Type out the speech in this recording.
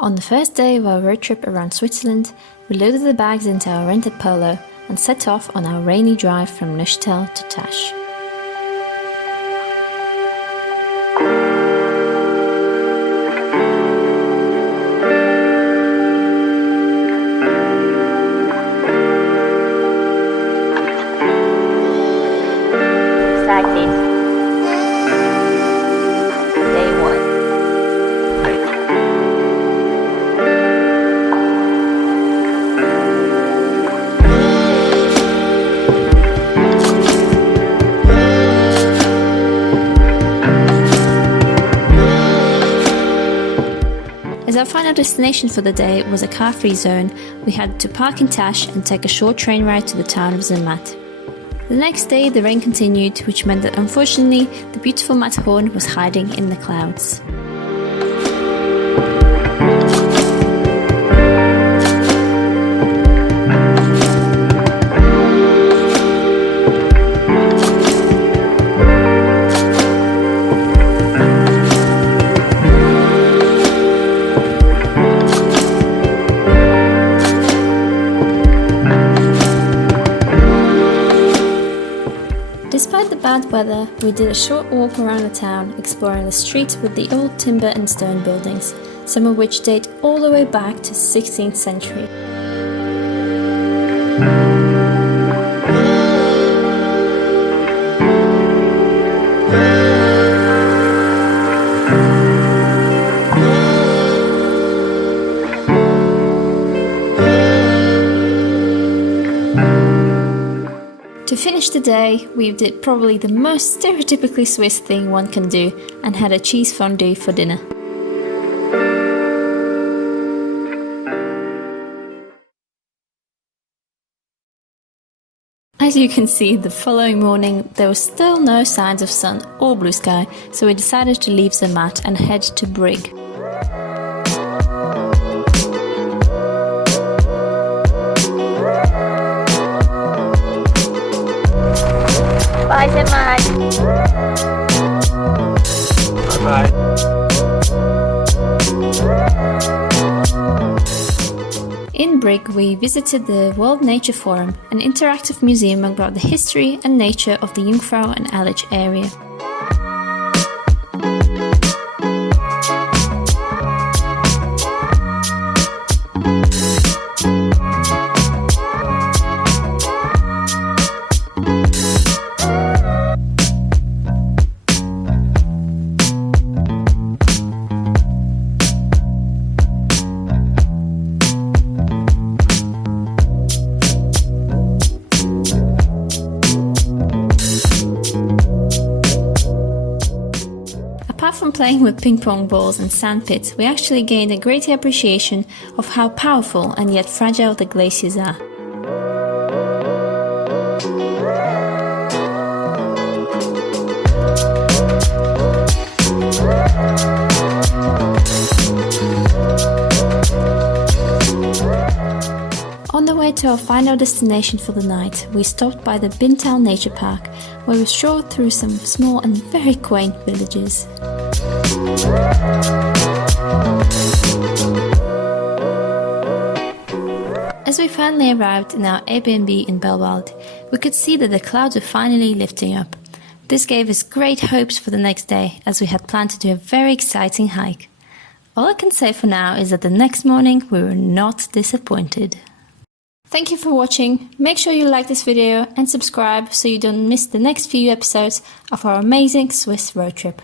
On the first day of our road trip around Switzerland, we loaded the bags into our rented Polo and set off on our rainy drive from Neuchâtel to Täsch. Excited. Day 1. As our final destination for the day was a car-free zone, we had to park in Täsch and take a short train ride to the town of Zermatt. The next day the rain continued, which meant that unfortunately the beautiful Matterhorn was hiding in the clouds. Despite the bad weather, we did a short walk around the town, exploring the streets with the old timber and stone buildings, some of which date all the way back to the 16th century. To finish the day, we did probably the most stereotypically Swiss thing one can do and had a cheese fondue for dinner. As you can see, the following morning there was still no signs of sun or blue sky, so we decided to leave Zermatt and head to Brig. Bye, Zermatt. Bye-bye. In Brig, we visited the World Nature Forum, an interactive museum about the history and nature of the Jungfrau and Aletsch area. Apart from playing with ping pong balls and sand pits, we actually gained a greater appreciation of how powerful and yet fragile the glaciers are. On the way to our final destination for the night, we stopped by the Binntal Nature Park, where we strolled through some small and very quaint villages. As we finally arrived in our Airbnb in Bellwald, we could see that the clouds were finally lifting up. This gave us great hopes for the next day, as we had planned to do a very exciting hike. All I can say for now is that the next morning we were not disappointed. Thank you for watching. Make sure you like this video and subscribe so you don't miss the next few episodes of our amazing Swiss road trip.